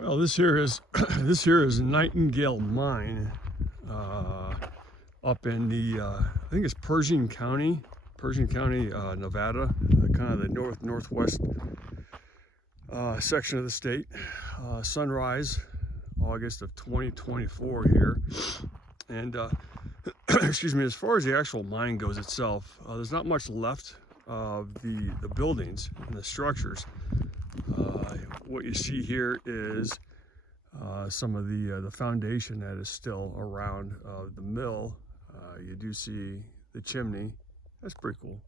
Well, this here is this here is Nightingale Mine, up in the I think it's Pershing County, Nevada, kind of the northwest section of the state. Sunrise, August of 2024 here, and excuse me. As far as the actual mine goes itself, there's not much left of the buildings and the structures. What you see here is some of the foundation that is still around the mill. You do see the chimney. That's pretty cool.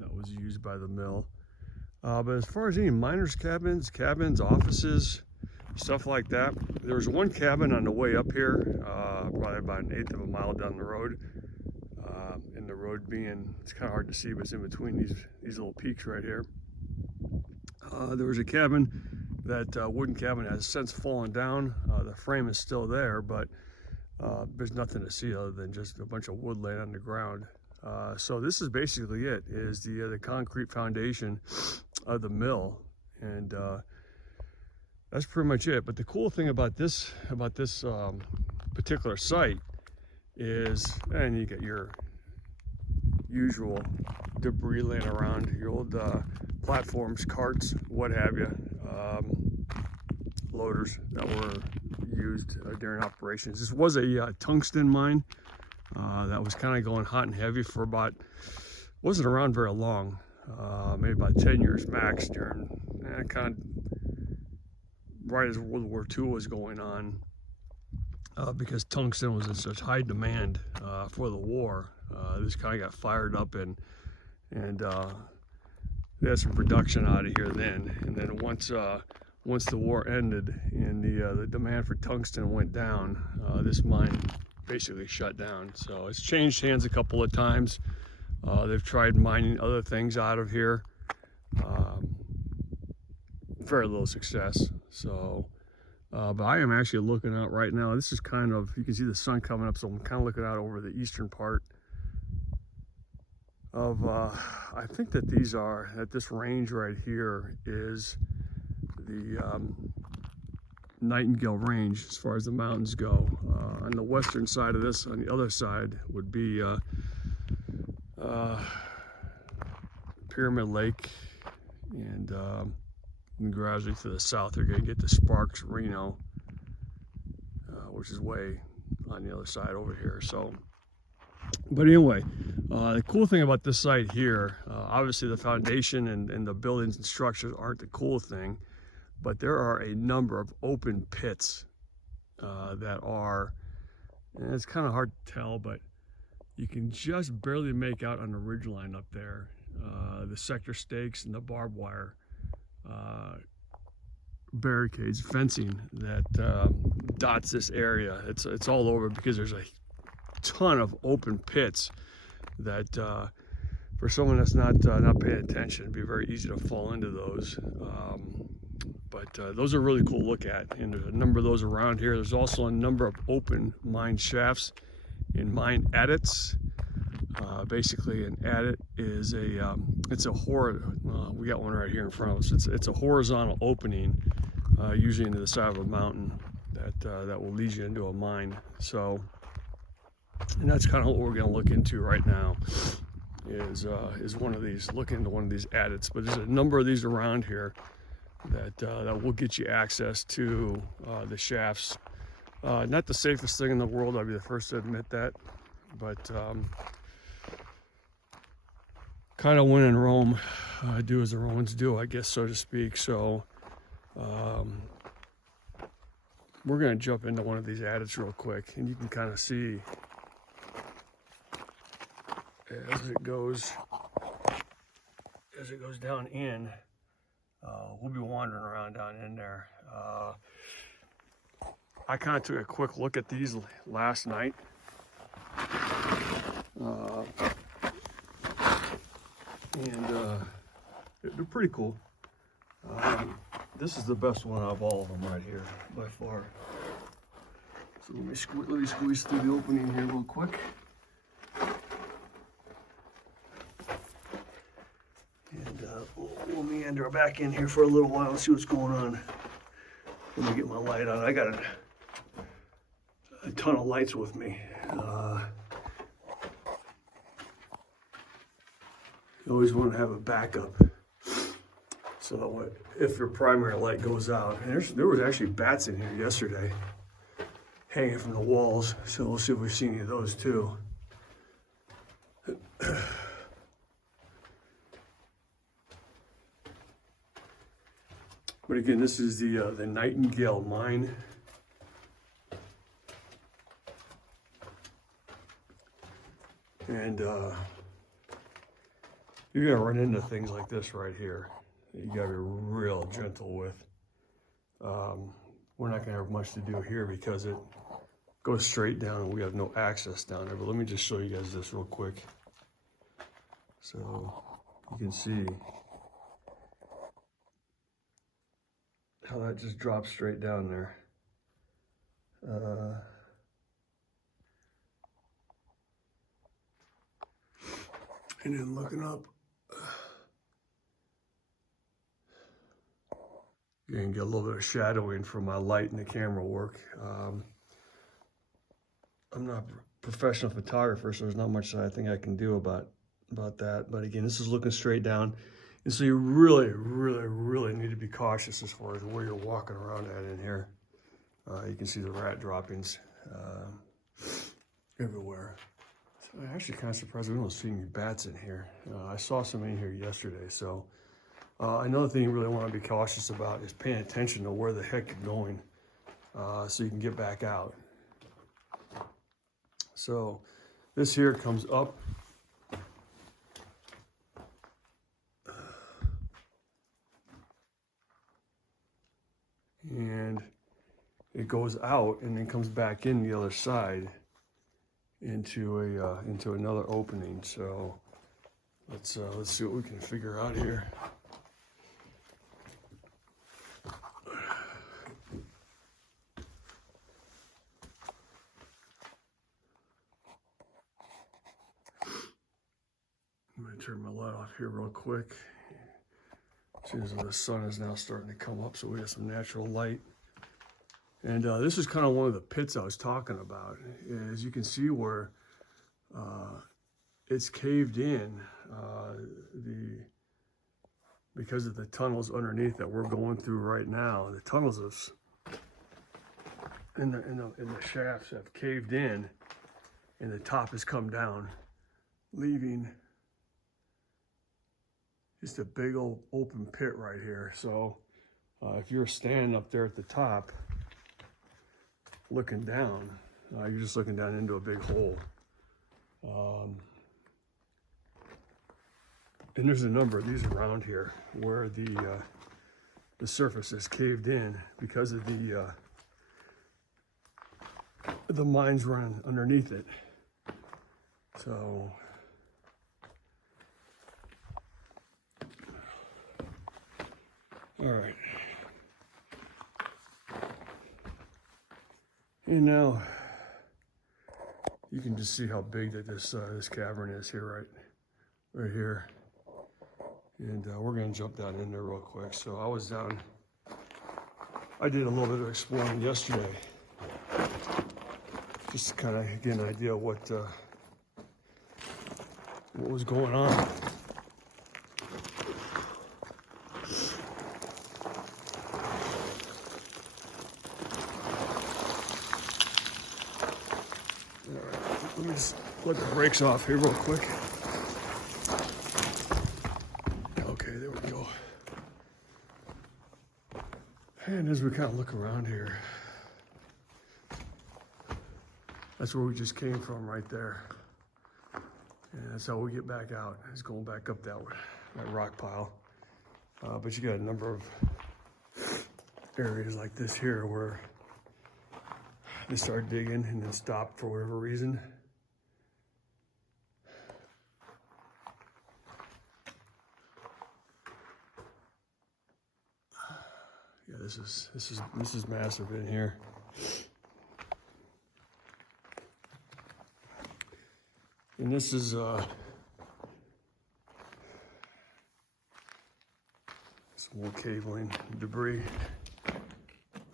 That was used by the mill. But as far as any miners' cabins, offices, stuff like that, there was one cabin on the way up here, probably about 1/8 of a mile down the road. And the road being, it's kind of hard to see, but it's in between these little peaks right here. There was a cabin, that wooden cabin has since fallen down. The frame is still there, but there's nothing to see other than just a bunch of wood laying on the ground. So this is basically it, is the concrete foundation of the mill, and that's pretty much it. But the cool thing about this particular site is, and you get your usual debris laying around, your old platforms, carts, what have you, loaders that were used during operations. This was a tungsten mine that was kind of going hot and heavy for about, wasn't around very long, maybe about 10 years max, during kind of right as World War II was going on, because tungsten was in such high demand for the war. This kind of got fired up, and they had some production out of here then. And then once the war ended and the demand for tungsten went down, this mine basically shut down. So it's changed hands a couple of times. They've tried mining other things out of here. Very little success. So, but I am actually looking out right now. This is kind of, you can see the sun coming up, so I'm kind of looking out over the eastern part of, I think that this range right here is the Nightingale Range as far as the mountains go. On the western side of this, on the other side, would be Pyramid Lake, and gradually to the south you're going to get to Sparks, Reno, which is way on the other side over here. So, but anyway, the cool thing about this site here, obviously the foundation and the buildings and structures aren't the cool thing, but there are a number of open pits that are, and it's kind of hard to tell, but you can just barely make out on the ridgeline up there, the sector stakes and the barbed wire barricades, fencing that dots this area. It's all over, because there's a ton of open pits that for someone that's not paying attention, it'd be very easy to fall into those. But those are really cool to look at, and there's a number of those around here. There's also a number of open mine shafts and mine adits. Basically, an adit is we got one right here in front of us. It's a horizontal opening, usually into the side of a mountain, that will lead you into a mine. So, and that's kind of what we're going to look into right now, is one of these, look into one of these adits. But there's a number of these around here that will get you access to the shafts. Not the safest thing in the world, I'll be the first to admit that, but kind of when in Rome, do as the Romans do, I guess, so to speak. So we're going to jump into one of these adits real quick, and you can kind of see as it goes down in. We'll be wandering around down in there. I kind of took a quick look at these last night. And they're pretty cool. This is the best one out of all of them right here, by far. So let me squeeze through the opening here real quick. And we'll meander back in here for a little while and see what's going on. Let me get my light on. I got a ton of lights with me. You always want to have a backup, so that if your primary light goes out, and there was actually bats in here yesterday, hanging from the walls. So we'll see if we see any of those too. But again, this is the Nightingale Mine. And you're gonna run into things like this right here. You gotta be real gentle with. We're not gonna have much to do here because it goes straight down and we have no access down there. But let me just show you guys this real quick. So you can see how that just drops straight down there. And then looking up, you can get a little bit of shadowing from my light and the camera work. I'm not a professional photographer, so there's not much that I think I can do about that. But again, this is looking straight down. And so you really, really, really need to be cautious as far as where you're walking around at in here. You can see the rat droppings everywhere. So I'm actually kind of surprised we don't see any bats in here. I saw some in here yesterday. So another thing you really want to be cautious about is paying attention to where the heck you're going so you can get back out. So this here comes up. And it goes out and then comes back in the other side into another opening. So let's see what we can figure out here. I'm gonna turn my light off here real quick. See, the sun is now starting to come up, so we have some natural light. And this is kind of one of the pits I was talking about. As you can see where it's caved in because of the tunnels underneath that we're going through right now. The tunnels in the shafts have caved in, and the top has come down, leaving just a big old open pit right here. So if you're standing up there at the top, looking down, you're just looking down into a big hole. And there's a number of these around here where the surface is caved in because of the mines running underneath it. So all right. And now you can just see how big that this cavern is here, right here. And we're gonna jump down in there real quick. So I was down. I did a little bit of exploring yesterday, just to kind of get an idea of what was going on. Let me just let the brakes off here real quick. Okay, there we go. And as we kind of look around here, that's where we just came from right there. And that's how we get back out. It's going back up that rock pile. But you got a number of areas like this here where they start digging and then stop for whatever reason. Yeah, this is massive in here. And this is More cabling debris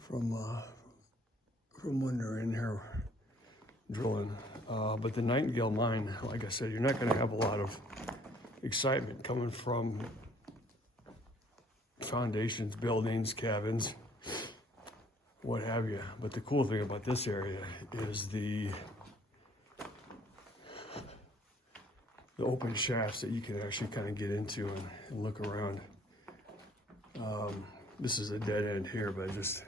from when they're in here drilling. But the Nightingale Mine, like I said, you're not going to have a lot of excitement coming from foundations, buildings, cabins, what have you. But the cool thing about this area is the open shafts that you can actually kind of get into and look around. This is a dead end here, but it just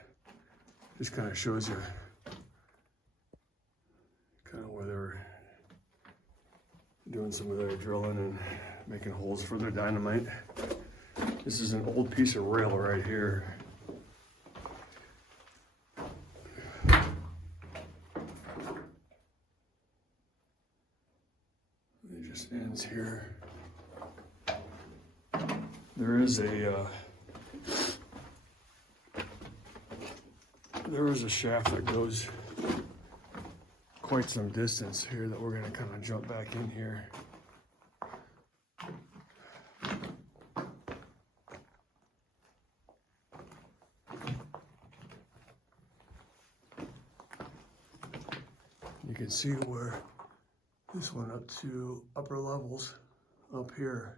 kind of shows you kind of where they're doing some of their drilling and making holes for their dynamite. This is an old piece of rail right here. It just ends here. There is a shaft that goes quite some distance here that we're going to kind of jump back in here. You can see where this went up to upper levels up here.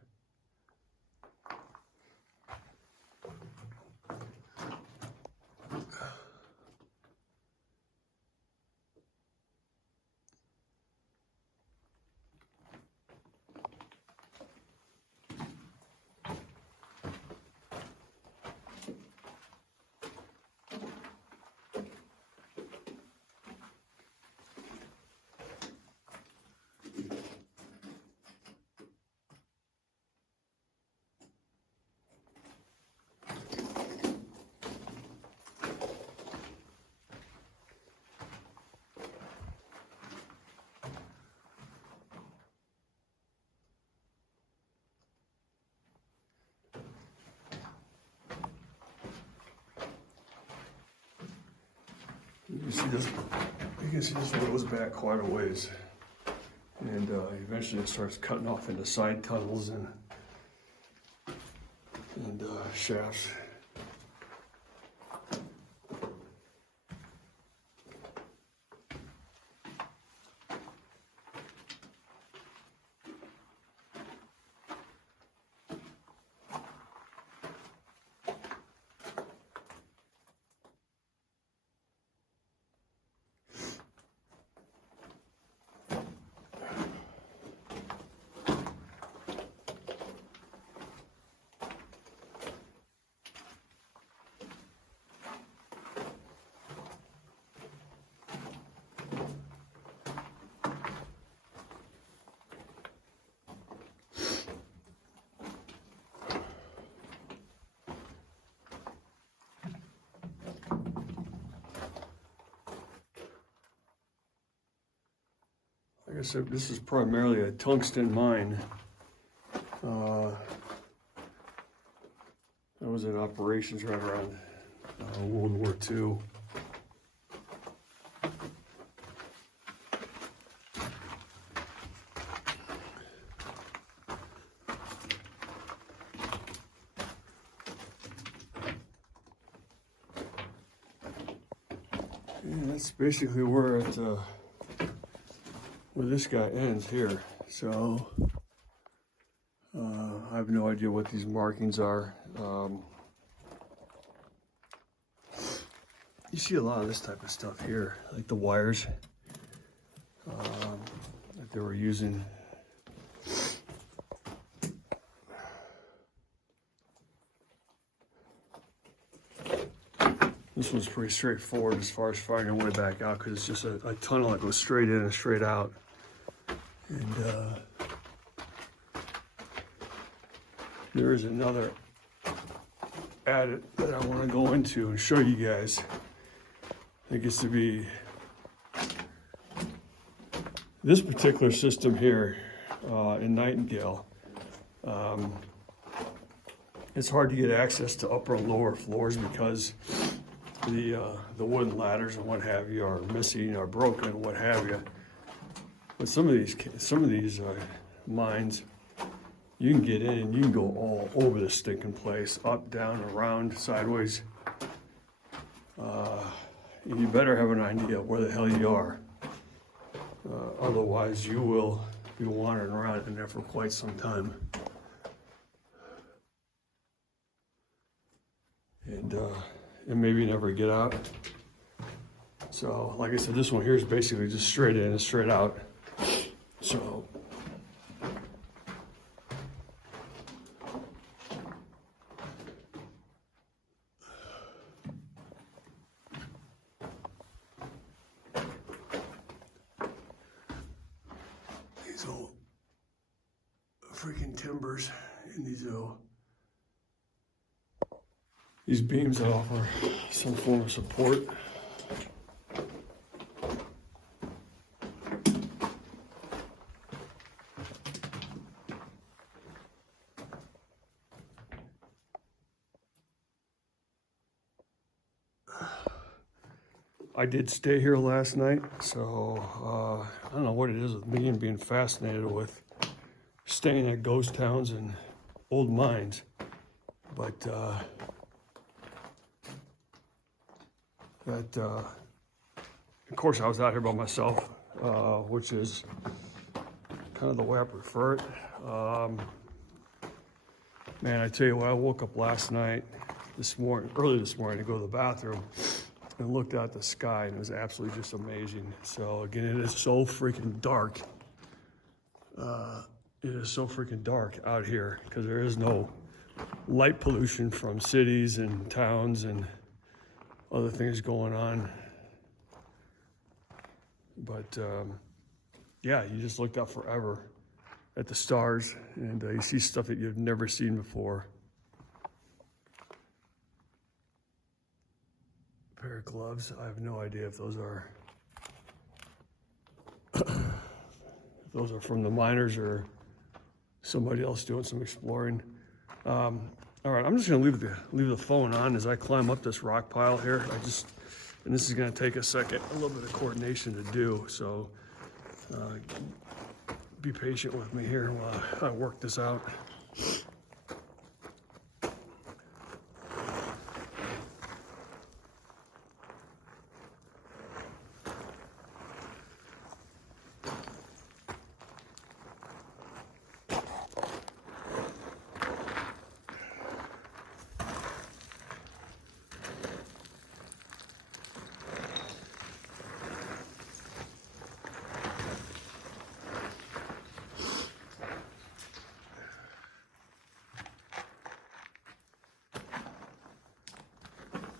You can see this one goes back quite a ways, and eventually it starts cutting off into side tunnels and shafts. Like I said, this is primarily a tungsten mine. That was in operations right around World War II. And that's basically where this guy ends here. So I have no idea what these markings are. You see a lot of this type of stuff here, like the wires that they were using. This one's pretty straightforward as far as finding a way back out, because it's just a tunnel that goes straight in and straight out. And there is another adit that I want to go into and show you guys. I think it's to be this particular system here in Nightingale. It's hard to get access to upper and lower floors because the wooden ladders and what have you are missing or broken, what have you. But some of these mines, You can get in and you can go all over the stinking place, up, down, around, sideways. You better have an idea of where the hell you are. Otherwise, you will be wandering around in there for quite some time. And maybe never get out. So, like I said, this one here is basically just straight in and straight out. So, these old freaking timbers in these beams that offer some form of support. I did stay here last night, so I don't know what it is with me and being fascinated with staying at ghost towns and old mines, but of course I was out here by myself, which is kind of the way I prefer it. Man, I tell you what, I woke up last night, early this morning to go to the bathroom, and looked out the sky, and it was absolutely just amazing. So again, it is so freaking dark. It is so freaking dark out here because there is no light pollution from cities and towns and other things going on. But yeah, you just looked out forever at the stars, and you see stuff that you've never seen before. Pair of gloves. I have no idea if those are from the miners or somebody else doing some exploring. All right, I'm just gonna leave the phone on as I climb up this rock pile here. And this is gonna take a second, a little bit of coordination to do. So be patient with me here while I work this out.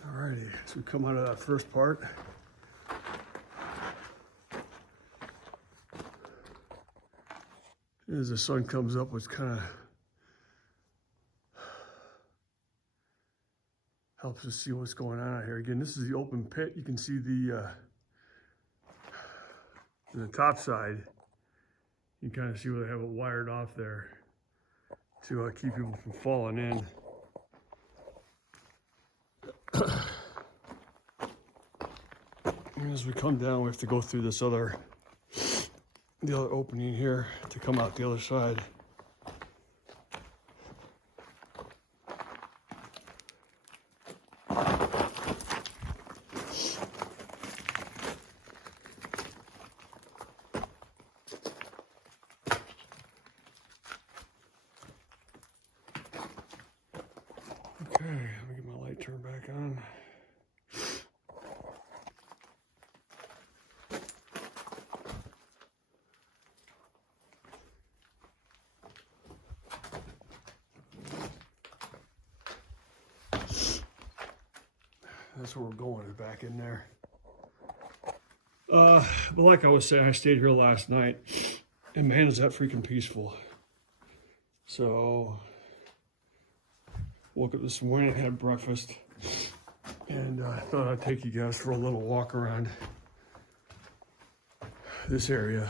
Alrighty, so we come out of that first part. As the sun comes up, which kind of helps us see what's going on out here. Again, this is the open pit. You can see the top side. You can kind of see where they have it wired off there to keep people from falling in. And as we come down, we have to go through the other opening here to come out the other side. Okay, let me get my light turned back on. That's where we're going, is back in there. But like I was saying, I stayed here last night, and man, is that freaking peaceful. So, woke up this morning, had breakfast, and I thought I'd take you guys for a little walk around this area.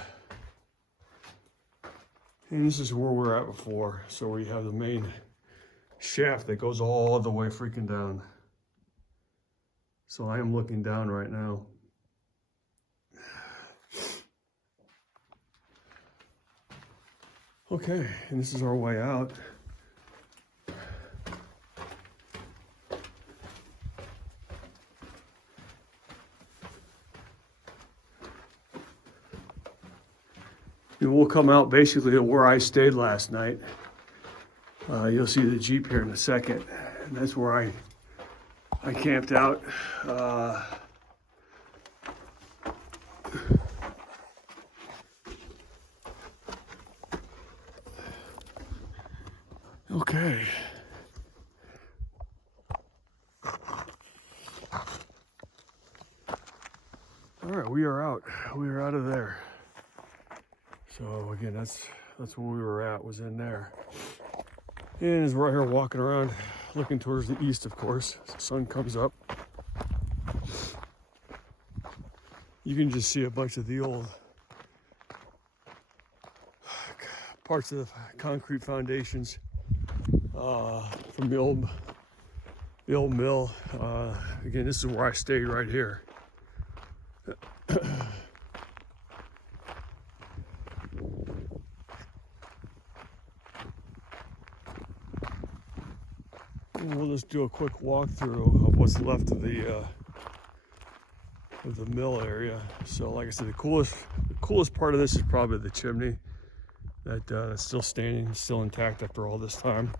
And this is where we were at before. So we have the main shaft that goes all the way freaking down. So I am looking down right now. Okay, and this is our way out. And we'll come out basically to where I stayed last night. You'll see the Jeep here in a second. And that's where I camped out. Okay. All right, we are out. We are out of there. So again, that's where we were at, was in there. And as we're out here walking around, looking towards the east, of course, as the sun comes up, you can just see a bunch of the old parts of the concrete foundations from the old mill. Again, this is where I stayed right here. And we'll just do a quick walkthrough of what's left of the mill area. So, like I said, the coolest part of this is probably the chimney that's still standing, still intact after all this time.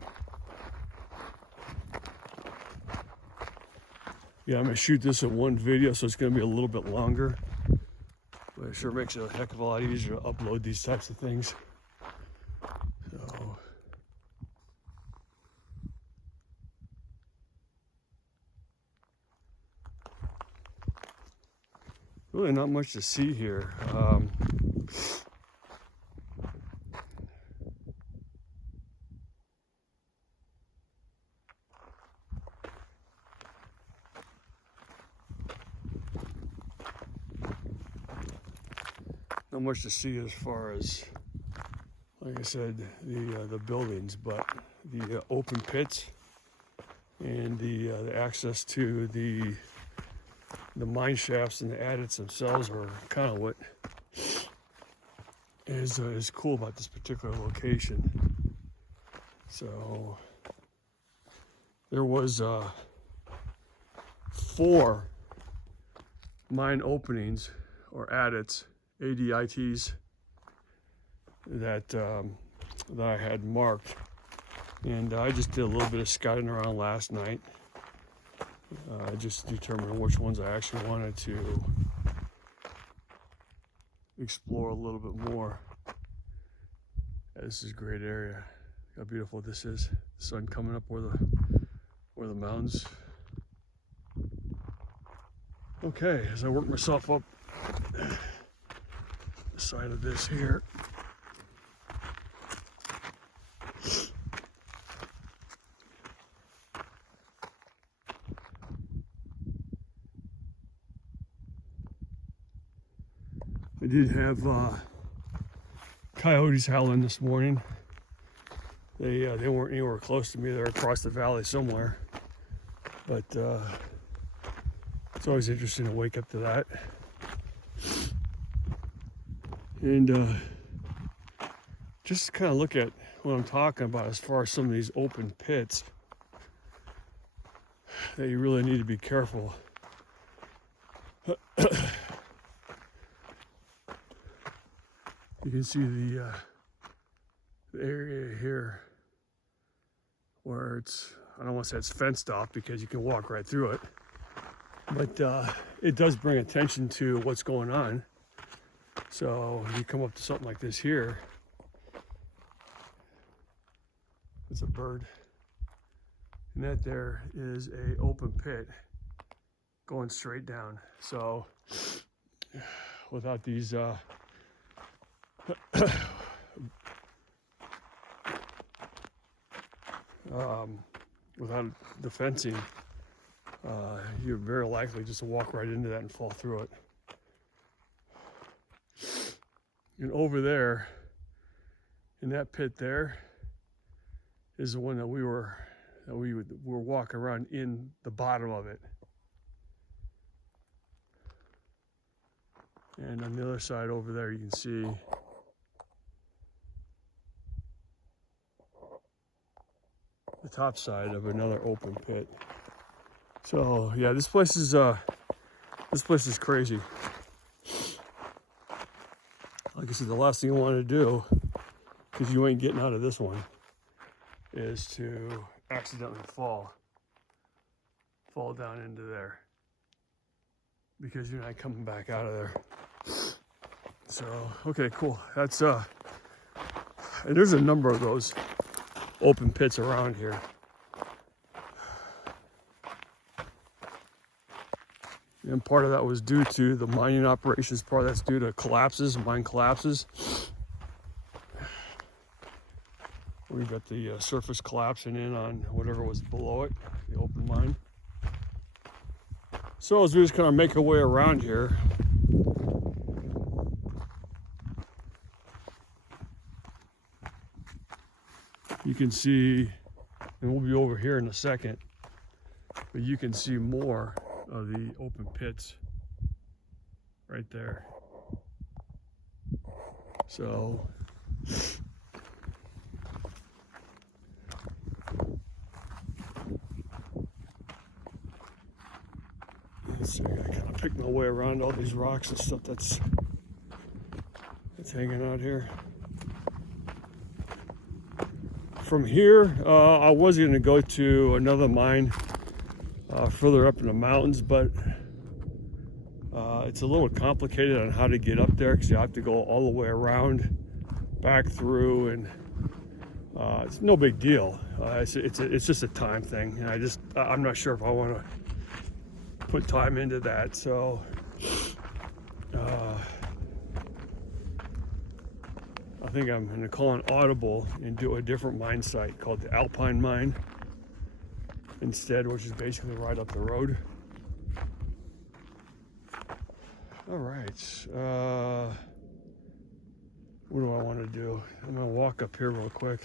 Yeah, I'm gonna shoot this in one video, so it's gonna be a little bit longer, but it sure makes it a heck of a lot easier to upload these types of things. So, really not much to see here. Not much to see as far as, like I said, the buildings, but the open pits and the access to the mine shafts and the adits themselves are kind of what is cool about this particular location. So there was 4 mine openings or adits, ADITs, that I had marked, and I just did a little bit of scouting around last night, just determining which ones I actually wanted to explore a little bit more. This is a great area. How beautiful this is. The sun coming up where the mountains. Okay, as I work myself up the side of this here. I did have coyotes howling this morning. They weren't anywhere close to me. They're across the valley somewhere. But it's always interesting to wake up to that. And just kind of look at what I'm talking about as far as some of these open pits that you really need to be careful. You can see the area here where I don't want to say it's fenced off because you can walk right through it, but it does bring attention to what's going on. So you come up to something like this here, it's a bird, and that there is a open pit going straight down. So without these without the fencing, you're very likely just to walk right into that and fall through it. And over there, in that pit there, is the one that we were walking around in the bottom of it. And on the other side over there, you can see the top side of another open pit. So yeah, this place is crazy. Like I said, the last thing you want to do, because you ain't getting out of this one, is to accidentally fall down into there, because you're not coming back out of there. So okay, cool. That's and there's a number of those open pits around here. And part of that was due to the mining operations. Part of that's due to collapses, mine collapses. We've got the surface collapsing in on whatever was below it, the open mine. So as we just kind of make our way around here, you can see, and we'll be over here in a second, but you can see more of the open pits right there. So let's see, I kind of pick my way around all these rocks and stuff that's hanging out here. From here, I was going to go to another mine further up in the mountains, but it's a little complicated on how to get up there, because you have to go all the way around, back through, and it's no big deal. It's just a time thing, and I'm not sure if I want to put time into that. So I think I'm going to call an audible and do a different mine site called the Alpine Mine instead, which is basically right up the road. All right, what do I want to do? I'm going to walk up here real quick.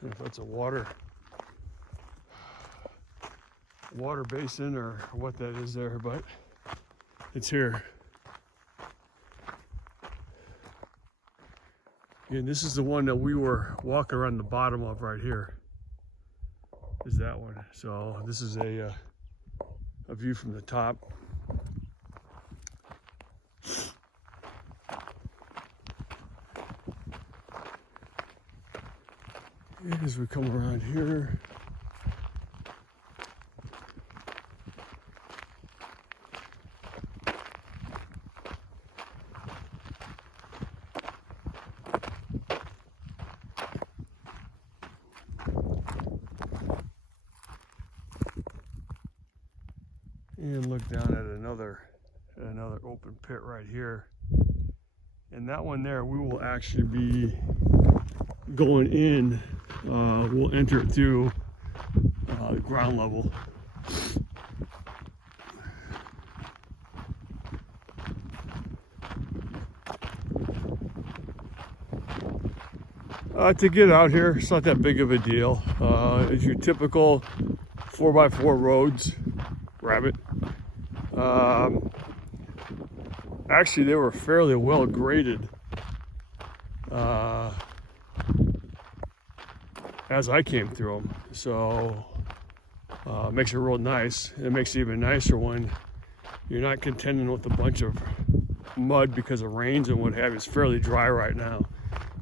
I don't know if that's a water basin or what that is there, but it's here. And this is the one that we were walking around the bottom of right here, is that one. So this is a view from the top. And as we come around here, and look down at another open pit right here. And that one there, we will actually be going in. We'll enter it through the ground level. To get out here, it's not that big of a deal. It's your typical 4x4 roads, rabbit. Actually, they were fairly well graded as I came through them, so it makes it real nice. It makes it even nicer when you're not contending with a bunch of mud because of rains and what have you. It's fairly dry right now,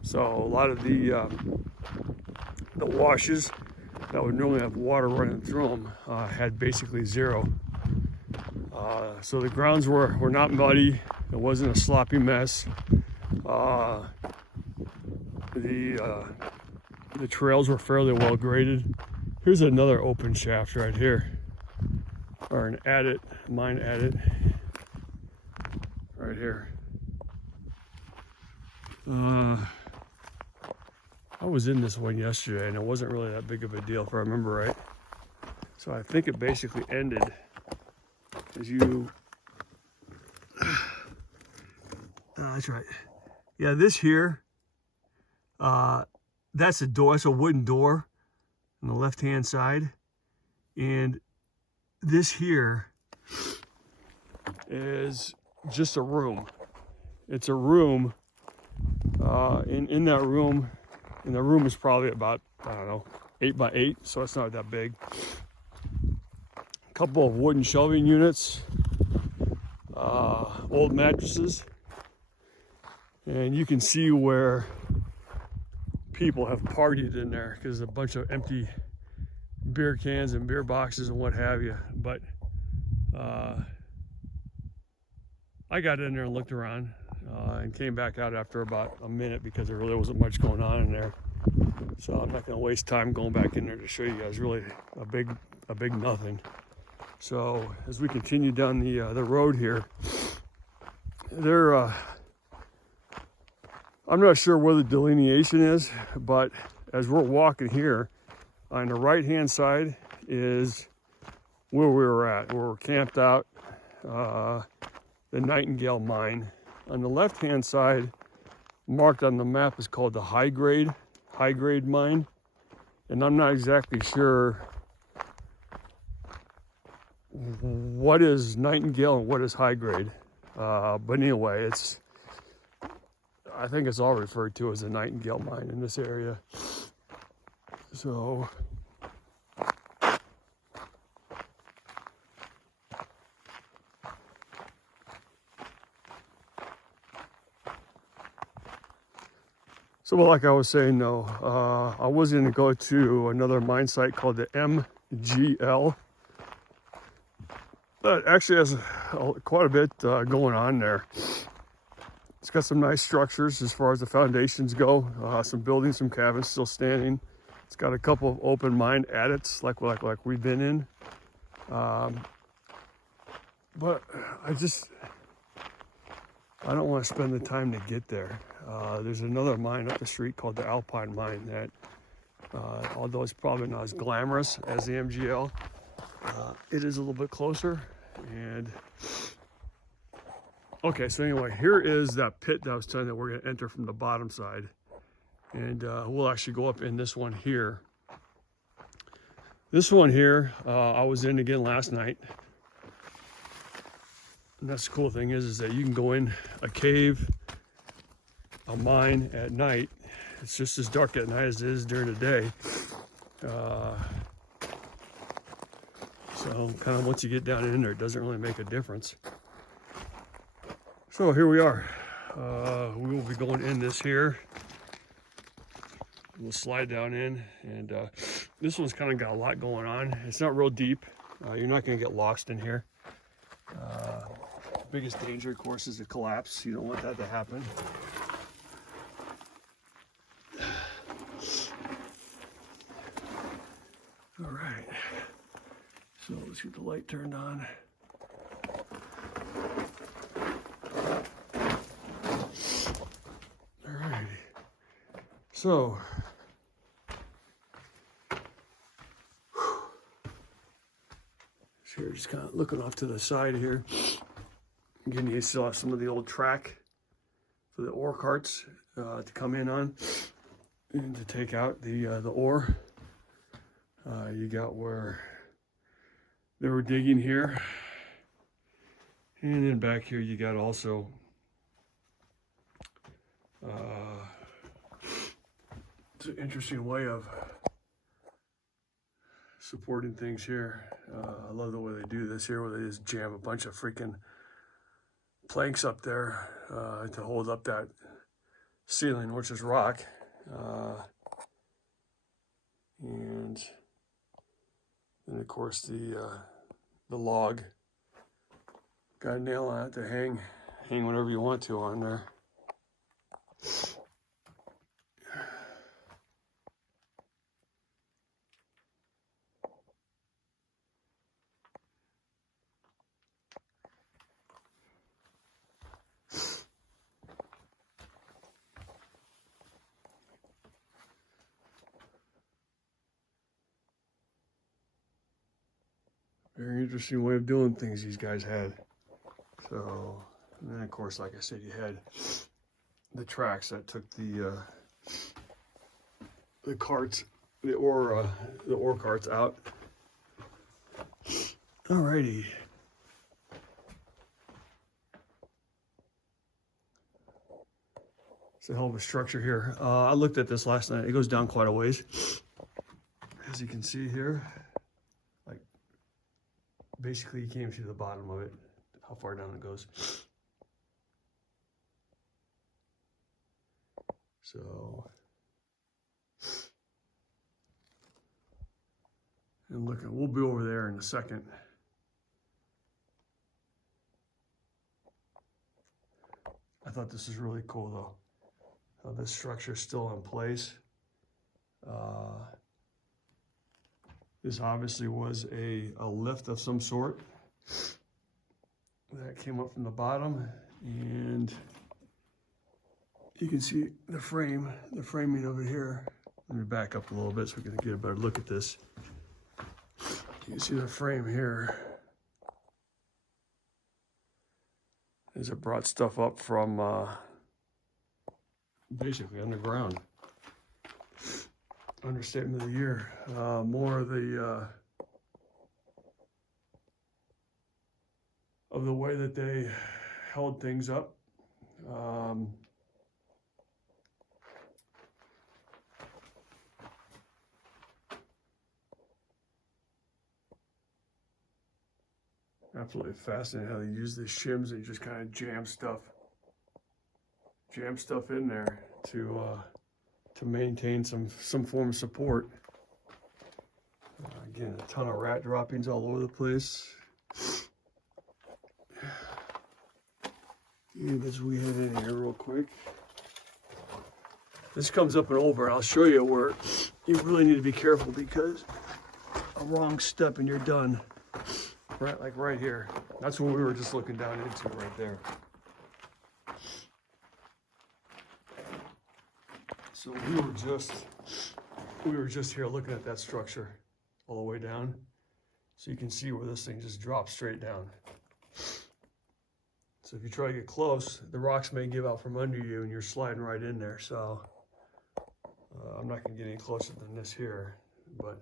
so a lot of the washes that would normally have water running through them had basically zero. So the grounds were not muddy. It wasn't a sloppy mess. The trails were fairly well graded. Here's another open shaft right here, or an adit, mine adit, right here. I was in this one yesterday, and it wasn't really that big of a deal, if I remember right. So I think it basically ended as you. That's right. Yeah, this here. That's a door. That's a wooden door on the left-hand side. And this here is just a room. It's a room. In that room, and the room is probably about, I don't know, 8 by 8, so it's not that big. A couple of wooden shelving units, old mattresses, and you can see where people have partied in there because a bunch of empty beer cans and beer boxes and what have you. But I got in there and looked around and came back out after about a minute because there really wasn't much going on in there. So I'm not going to waste time going back in there to show you guys really a big nothing. So as we continue down the road here, I'm not sure where the delineation is, but as we're walking here, on the right hand side is where we were at, where we're camped out, the Nightingale Mine. On the left hand side, marked on the map, is called the high grade mine, and I'm not exactly sure what is Nightingale and what is high grade, but anyway, I think it's all referred to as the Nightingale Mine in this area. So like I was saying, though, I was going to go to another mine site called the MGL. But actually has quite a bit going on there. It's got some nice structures as far as the foundations go. Some buildings, some cabins still standing. It's got a couple of open mine adits like we've been in. But I don't want to spend the time to get there. There's another mine up the street called the Alpine Mine that, although it's probably not as glamorous as the MGL, it is a little bit closer. And okay, so anyway, here is that pit that I was telling you that we're going to enter from the bottom side, and we'll actually go up in this one here. This one here, I was in again last night, and that's the cool thing is that you can go in a cave, a mine at night. It's just as dark at night as it is during the day. So kind of once you get down in there, it doesn't really make a difference. So here we are. We will be going in this here. We'll slide down in, and this one's kind of got a lot going on. It's not real deep. You're not going to get lost in here. Biggest danger, of course, is the collapse. You don't want that to happen. All right. So let's get the light turned on. All right. So here, just kind of looking off to the side here. Again, you still have some of the old track for the ore carts to come in on and to take out the ore. You got where they were digging here, and then back here you got also it's an interesting way of supporting things here. I love the way they do this here, where they just jam a bunch of freaking planks up there to hold up that ceiling, which is rock, and then of course the log. Got a nail on it to hang whatever you want to on there. Very interesting way of doing things these guys had. So, and then of course, like I said, you had the tracks that took the carts, the ore carts out. Alrighty. It's a hell of a structure here. I looked at this last night. It goes down quite a ways. As you can see here, like basically you can't even see the bottom of it, how far down it goes. So, and look, we'll be over there in a second. I thought this is really cool though. How this structure is still in place. This obviously was a lift of some sort that came up from the bottom, and you can see the framing of it here. Let me back up a little bit so we can get a better look at this. You can see the frame here as it brought stuff up from basically underground. Understatement of the year. More of the way that they held things up. Absolutely fascinating how they use the shims and just kind of jam stuff in there to maintain some form of support. Again, a ton of rat droppings all over the place. And as we head in here real quick, this comes up and over, and I'll show you where you really need to be careful, because a wrong step and you're done. Right, like right here. That's what we were just looking down into right there. So we were just here looking at that structure all the way down. So you can see where this thing just drops straight down. So if you try to get close, the rocks may give out from under you and you're sliding right in there. So I'm not gonna get any closer than this here, but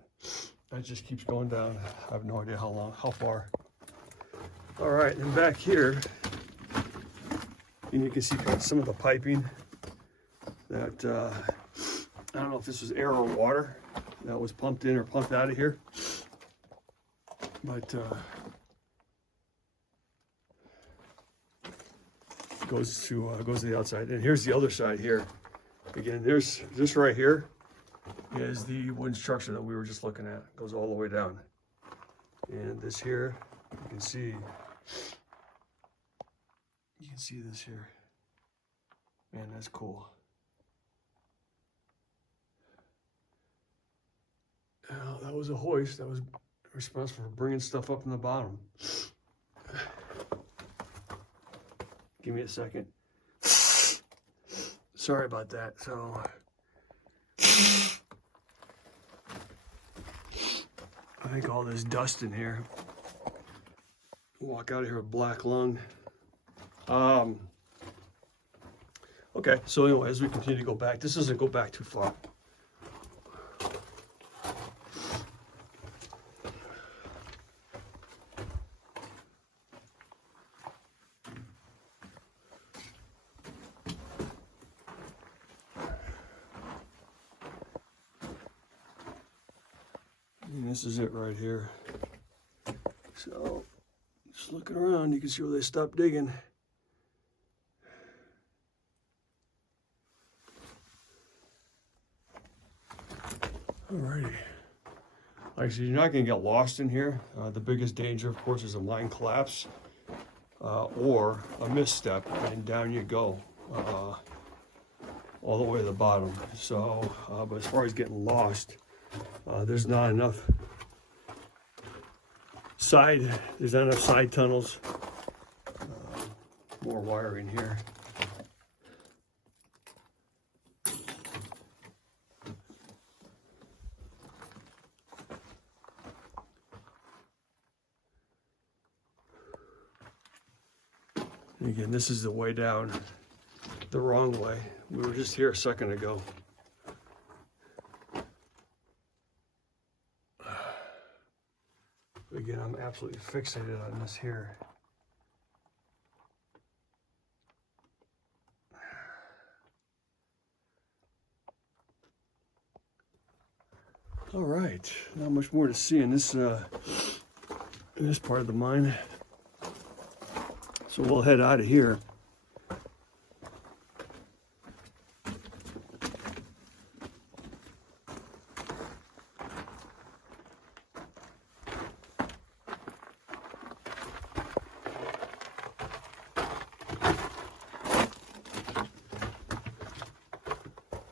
that just keeps going down. I have no idea how far. All right, and back here, and you can see some of the piping that, I don't know if this was air or water that was pumped in or pumped out of here, but goes to the outside. And here's the other side here. Again, there's this right here is the wooden structure that we were just looking at. It goes all the way down. And this here, you can see this here. Man, that's cool. Now, that was a hoist that was responsible for bringing stuff up from the bottom. Give me a second. Sorry about that. So I think all this dust in here. Walk out of here with black lung. Okay, so anyway, as we continue to go back, this doesn't go back too far. And this is it right here. So, just looking around, you can see where they stopped digging. Alrighty. Like I said, you're not going to get lost in here. The biggest danger, of course, is a mine collapse or a misstep, and down you go all the way to the bottom. So, but as far as getting lost, there's not enough side tunnels. More wiring here. And again, this is the way down the wrong way. We were just here a second ago. again, I'm absolutely fixated on this here. All right, not much more to see in this part of the mine. So we'll head out of here.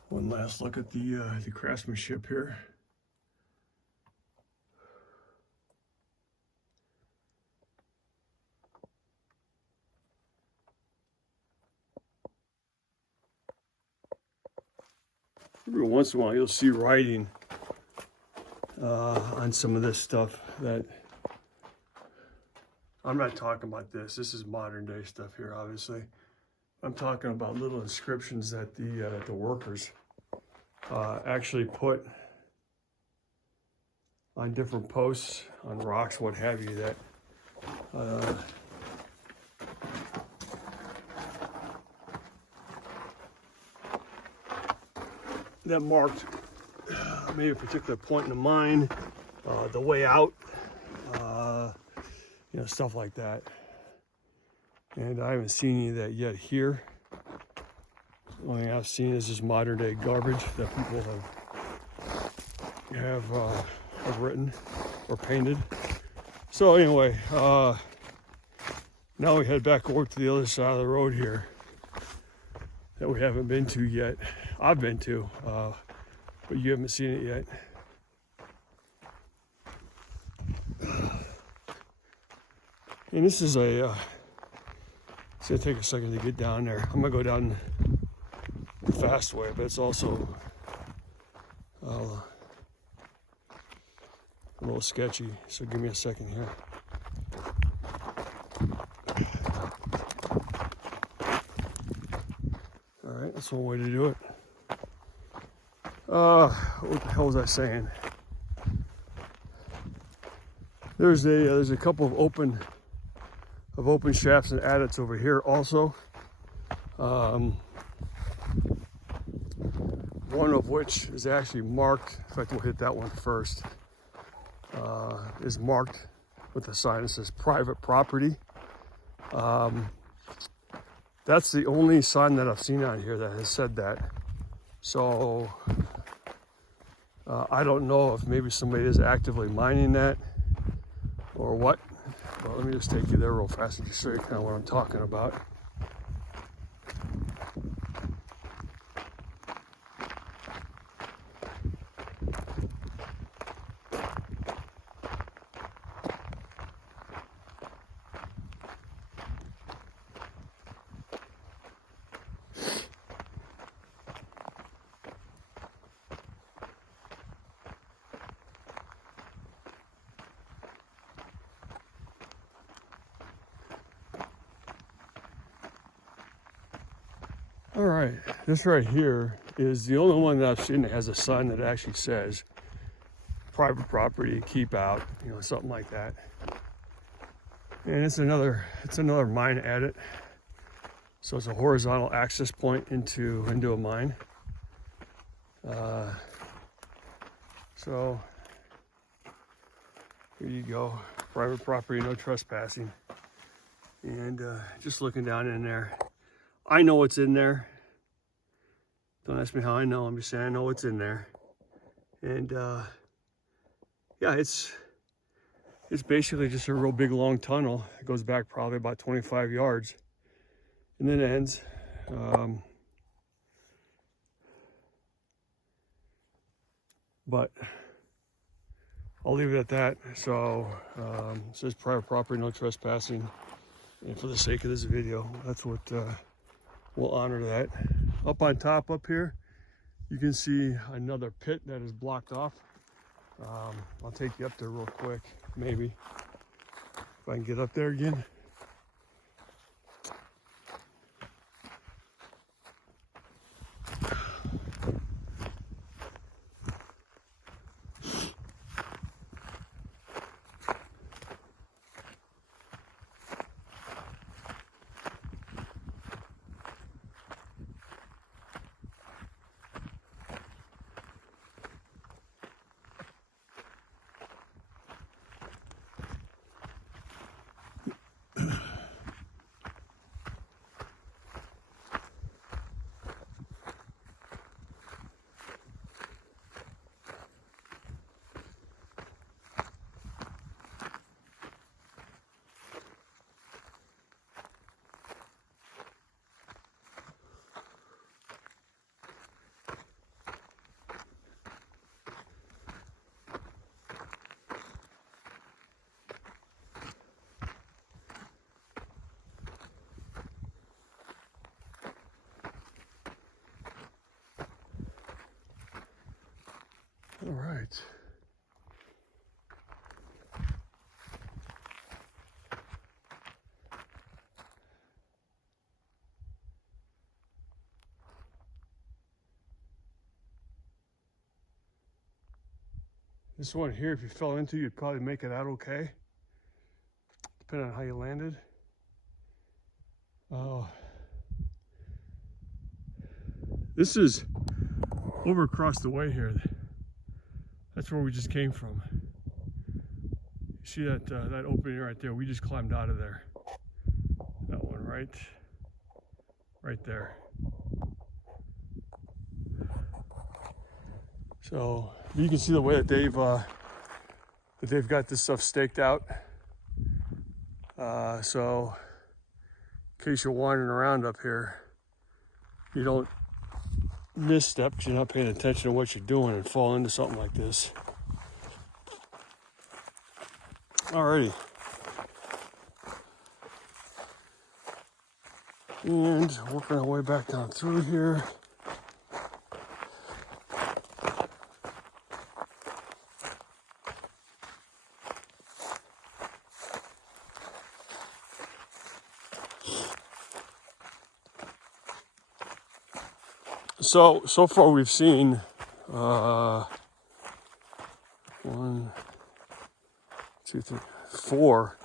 One last look at the craftsmanship here. Every once in a while you'll see writing on some of this stuff that I'm not talking about this. This is modern day stuff here, obviously. I'm talking about little inscriptions that the workers actually put on different posts, on rocks, what have you, that marked maybe a particular point in the mine, the way out, you know, stuff like that. And I haven't seen any of that yet here. The only thing I've seen is this modern day garbage that people have written or painted. So anyway, now we head back over to the other side of the road here that we haven't been to yet. I've been to, but you haven't seen it yet. And this is it's gonna take a second to get down there. I'm gonna go down the fast way, but it's also a little sketchy. So give me a second here. All right, that's one way to do it. What the hell was I saying? There's a couple of open shafts and adits over here also. One of which is actually marked. In fact, we'll hit that one first. Is marked with a sign that says private property. That's the only sign that I've seen on here that has said that. So I don't know if maybe somebody is actively mining that or what. Well, let me just take you there real fast and just show you kind of what I'm talking about. All right, this right here is the only one that I've seen that has a sign that actually says private property, keep out, you know, something like that. And it's another mine adit. So it's a horizontal access point into a mine. So here you go, private property, no trespassing. And just looking down in there, I know what's in there. Don't ask me how I know, I'm just saying I know what's in there. And yeah, it's basically just a real big long tunnel. It goes back probably about 25 yards and then ends. But I'll leave it at that. So it says private property, no trespassing. And for the sake of this video, that's what we'll honor that. Up on top up here, you can see another pit that is blocked off. I'll take you up there real quick, maybe, if I can get up there again. This one here, if you fell into, you'd probably make it out okay, depending on how you landed. Oh, this is over across the way here. That's where we just came from. You see that that opening right there? We just climbed out of there. That one right there. So you can see the way that they've got this stuff staked out. So in case you're wandering around up here, you don't misstep because you're not paying attention to what you're doing and fall into something like this. Alrighty. And working our way back down through here. So far we've seen 1, 2, 3, 4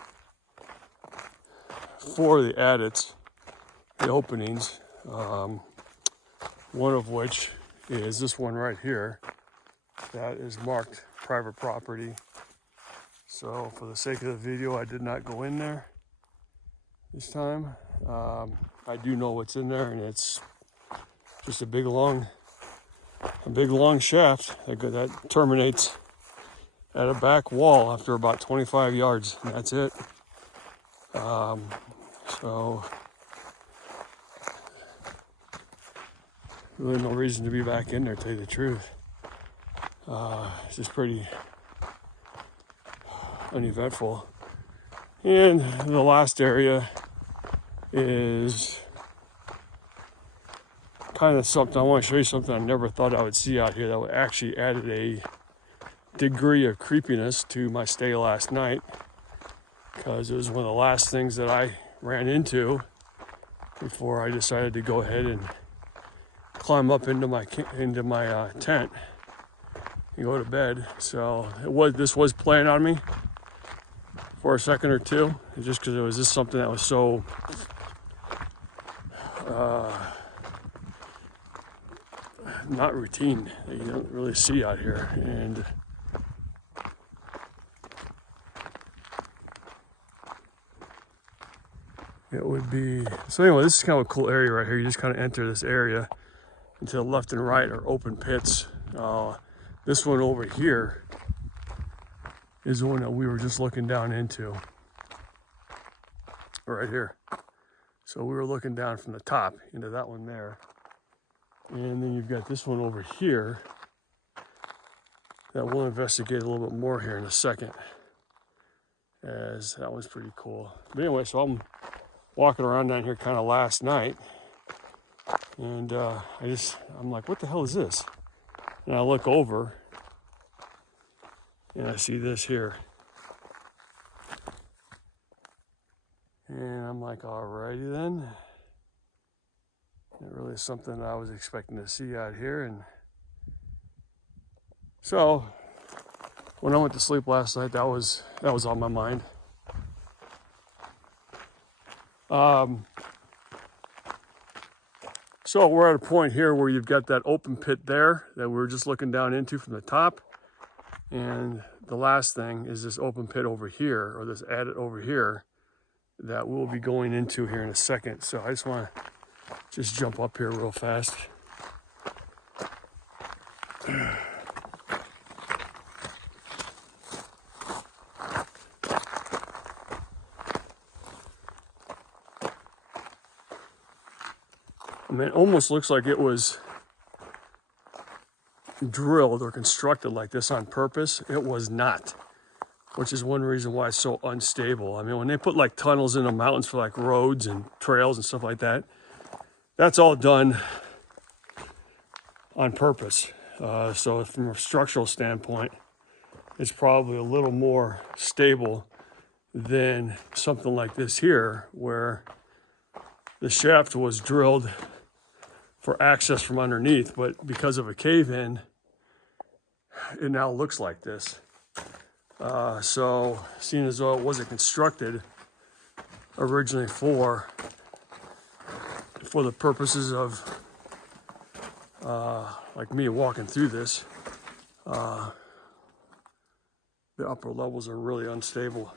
of the adits, the openings, one of which is this one right here that is marked private property. So for the sake of the video, I did not go in there this time. I do know what's in there, and it's just a big long shaft that terminates at a back wall after about 25 yards, and that's it. So really no reason to be back in there, to tell you the truth. It's just pretty uneventful. And the last area is kind of something. I want to show you something I never thought I would see out here that would actually added a degree of creepiness to my stay last night, because it was one of the last things that I ran into before I decided to go ahead and climb up into my tent and go to bed. So this was playing on me for a second or two, just because it was just something that was so not routine, that you don't really see out here. And it would be, so anyway, this is kind of a cool area right here. You just kind of enter this area, and to the left and right are open pits. This one over here is the one that we were just looking down into right here. So we were looking down from the top into that one there. And then you've got this one over here that we'll investigate a little bit more here in a second, as that one's pretty cool. But anyway, so I'm walking around down here kind of last night, and I'm like, what the hell is this? And I look over and I see this here. And I'm like, alrighty then. It really is something I was expecting to see out here. And so when I went to sleep last night, that was on my mind. So we're at a point here where you've got that open pit there that we were just looking down into from the top. And the last thing is this open pit over here, or this adit over here, that we'll be going into here in a second. So I just want to just jump up here real fast. I mean, it almost looks like it was drilled or constructed like this on purpose. It was not, which is one reason why it's so unstable. I mean, when they put like tunnels in the mountains for like roads and trails and stuff like that, that's all done on purpose. So from a structural standpoint, it's probably a little more stable than something like this here, where the shaft was drilled for access from underneath, but because of a cave-in, it now looks like this. So seeing as though it wasn't constructed originally for the purposes of like me walking through this, the upper levels are really unstable,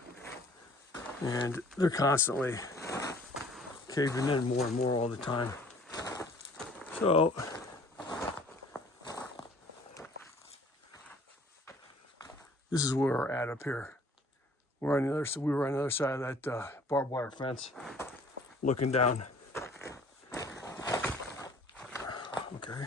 and they're constantly caving in more and more all the time. So this is where we're at up here. We were on the other side of that barbed wire fence, looking down. Okay.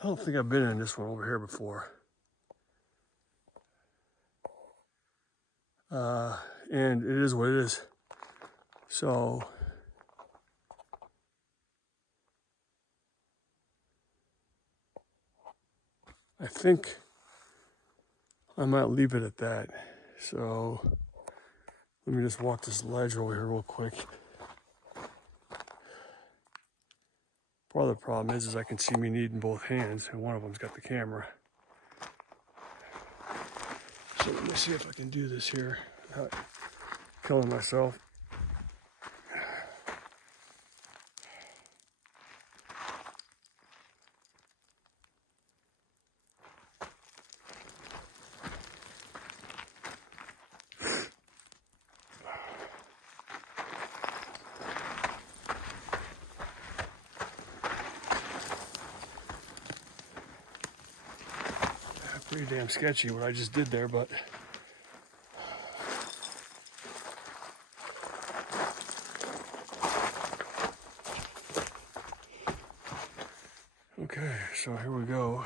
I don't think I've been in this one over here before. And it is what it is. So I think I might leave it at that. So let me just walk this ledge over here real quick. Part of the problem is I can see me needing both hands, and one of them's got the camera. So let me see if I can do this here without killing myself. Pretty damn sketchy what I just did there, but okay, so here we go.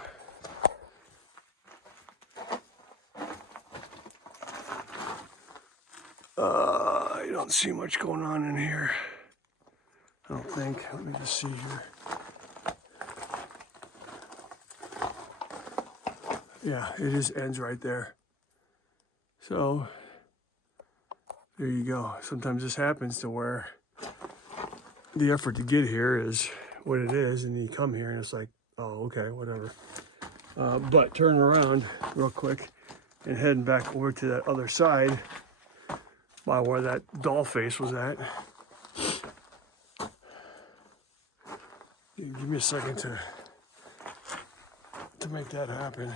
I don't see much going on in here. I don't think. Let me just see here. Yeah, it just ends right there. So there you go. Sometimes this happens to where the effort to get here is what it is, and you come here and it's like, oh, okay, whatever. But turning around real quick and heading back over to that other side by where that doll face was at. Give me a second to make that happen.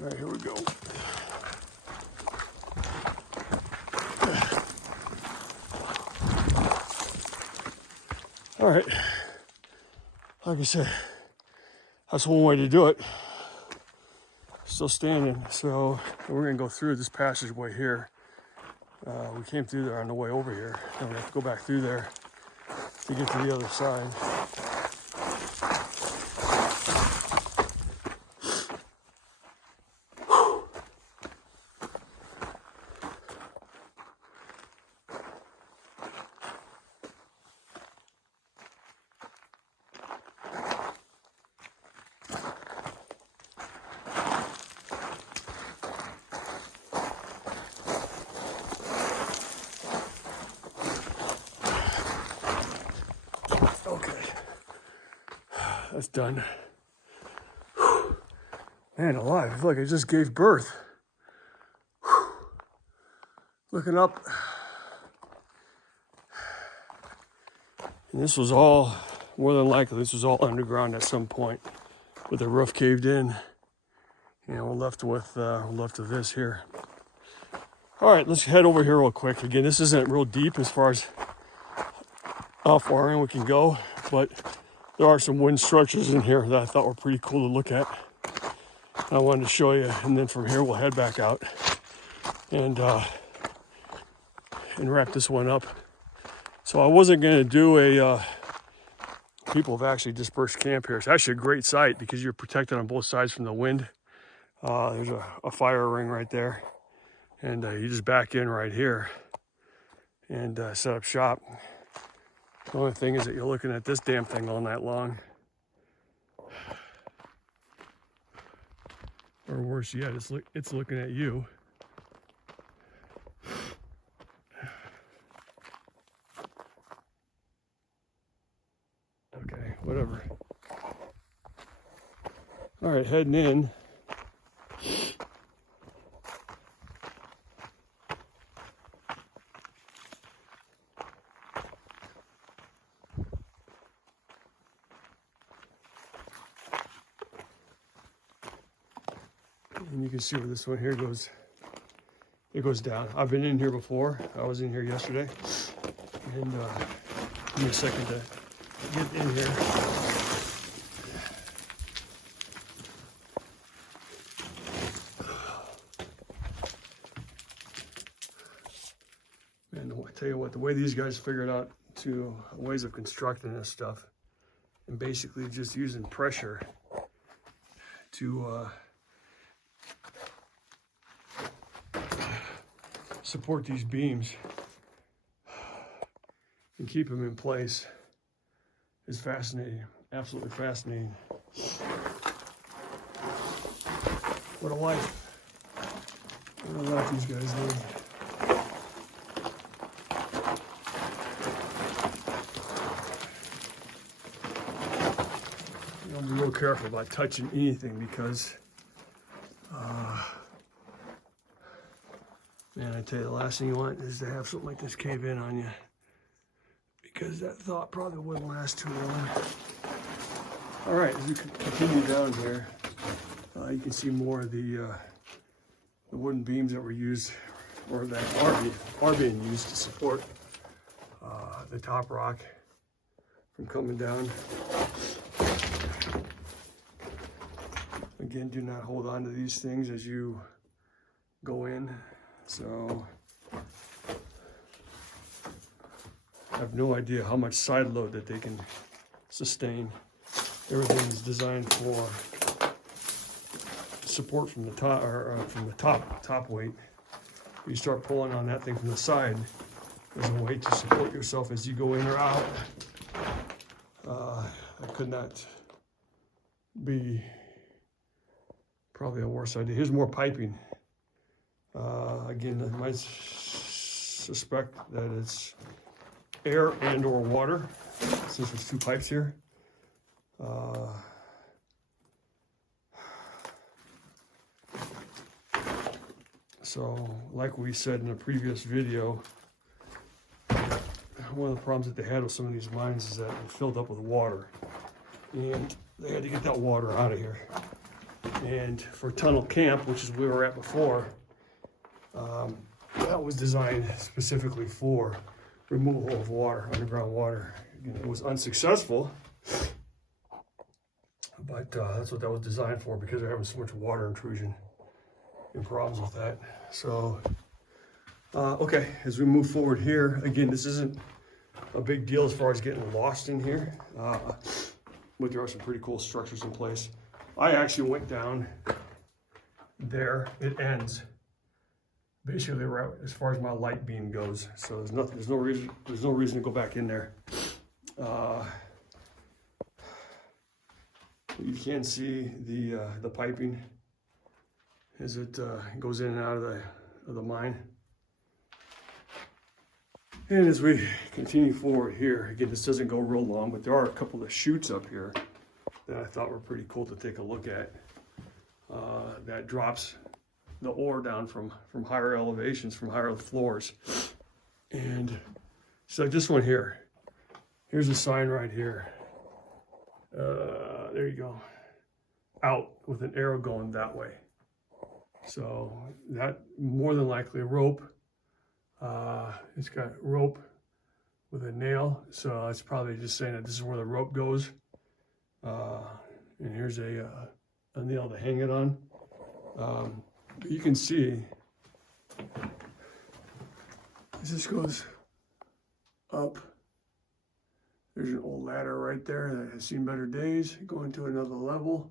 All right, here we go. All right, like I said, that's one way to do it. Still standing, so we're gonna go through this passageway here. We came through there on the way over here, and we have to go back through there to get to the other side. Okay, that's done. Whew. Man alive, I feel like I just gave birth. Whew. Looking up, And this was all, more than likely, this was all underground at some point, with the roof caved in. And we're left with this here. All right, let's head over here real quick. Again, this isn't real deep as far as how far in we can go, but there are some wooden structures in here that I thought were pretty cool to look at. I wanted to show you, and then from here we'll head back out and wrap this one up. So I wasn't going to do a. People have actually dispersed camp here. It's actually a great site because you're protected on both sides from the wind. There's a fire ring right there, and you just back in right here and set up shop. The only thing is that you're looking at this damn thing all night long. Or worse yet, it's looking at you. Okay, whatever. All right, heading in. And you can see where this one here goes. It goes down. I've been in here before. I was in here yesterday. And give me a second to get in here. Man, I tell you what, the way these guys figured out ways of constructing this stuff, and basically just using pressure to support these beams and keep them in place is fascinating, absolutely fascinating. What a life. What a life these guys live. You know, be real careful about touching anything because man, I tell you, the last thing you want is to have something like this cave in on you, because that thought probably wouldn't last too long. All right, as we continue down here, you can see more of the wooden beams that were used, or that are being used to support the top rock from coming down. Again, do not hold on to these things as you go in. So I have no idea how much side load that they can sustain. Everything's designed for support from the top, or from the top weight. You start pulling on that thing from the side, there's a way to support yourself as you go in or out. That could not be probably a worse idea. Here's more piping. Again, I might suspect that it's air and or water, since there's two pipes here. So, like we said in a previous video, one of the problems that they had with some of these mines is that they're filled up with water, and they had to get that water out of here. And for Tunnel Camp, which is where we were at before, that was designed specifically for removal of water, underground water. Again, it was unsuccessful, but that's what that was designed for, because they're having so much water intrusion and problems with that. So, okay, as we move forward here, again, this isn't a big deal as far as getting lost in here, but there are some pretty cool structures in place. I actually went down there. It ends basically right as far as my light beam goes. So there's no reason to go back in there. You can see the piping as it goes in and out of the mine. And as we continue forward here, again, this doesn't go real long, but there are a couple of chutes up here that I thought were pretty cool to take a look at. That drops the ore down from higher elevations, from higher floors. And so this one here, Here's a sign right here. There you go. Out with an arrow going that way. So that more than likely a rope. It's got rope with a nail. So it's probably just saying that this is where the rope goes. And here's a nail to hang it on. But you can see as this goes up, there's an old ladder right there that has seen better days, going to another level.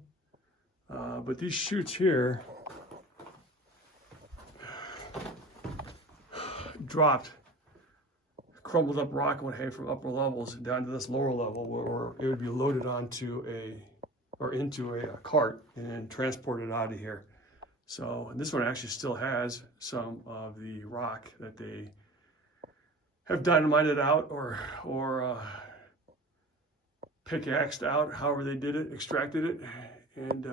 But these chutes here dropped, crumbled up rock went from upper levels down to this lower level where it would be loaded onto into a cart and transported out of here. So this one actually still has some of the rock that they have dynamited out or pickaxed out, however they did it, extracted it, and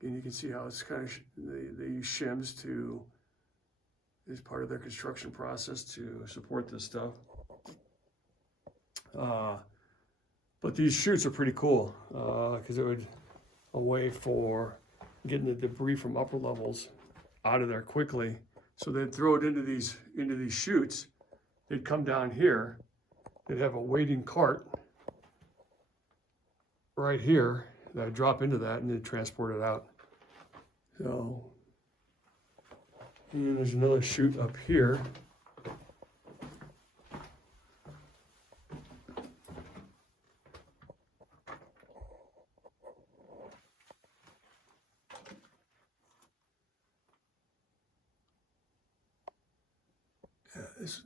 you can see how it's kind of they use shims to as part of their construction process to support this stuff. But these chutes are pretty cool because it would a way for getting the debris from upper levels out of there quickly. So they'd throw it into these chutes. They'd come down here. They'd have a waiting cart right here that would drop into that and then transport it out. So, and there's another chute up here.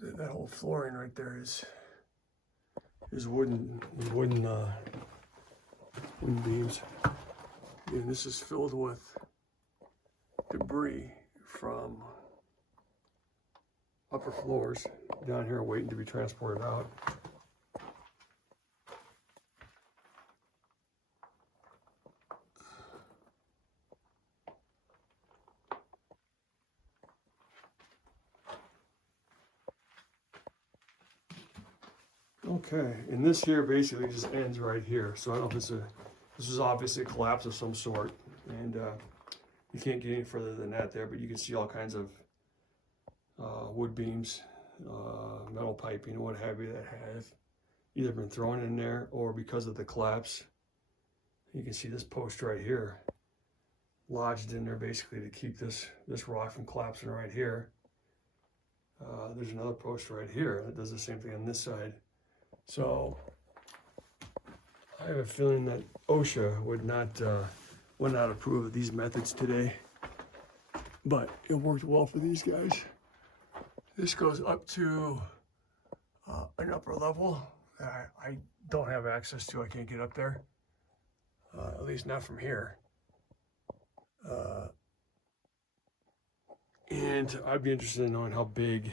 That whole flooring right there is wooden beams, and this is filled with debris from upper floors down here waiting to be transported out. Okay, and this here basically just ends right here. So I don't know if this is obviously a collapse of some sort, and you can't get any further than that there, but you can see all kinds of wood beams, metal piping, and what have you that have either been thrown in there or because of the collapse. You can see this post right here lodged in there basically to keep this rock from collapsing right here. There's another post right here that does the same thing on this side. So I have a feeling that OSHA would not approve of these methods today, but it worked well for these guys. This goes up to an upper level that I don't have access to. I can't get up there, at least not from here. And I'd be interested in knowing how big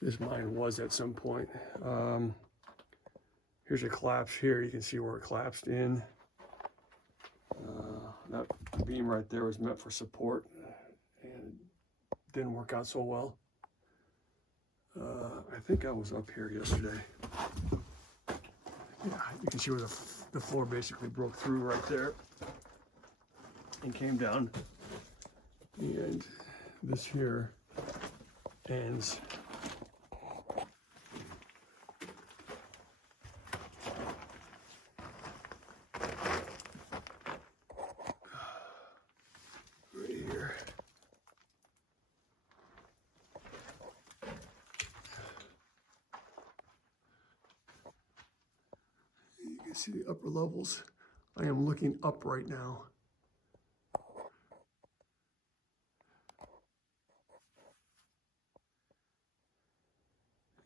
this mine was at some point. Here's a collapse here. You can see where it collapsed in. That beam right there was meant for support and it didn't work out so well. I think I was up here yesterday. Yeah, you can see where the floor basically broke through right there and came down. And this here ends right here. You can see the upper levels. I am looking up right now.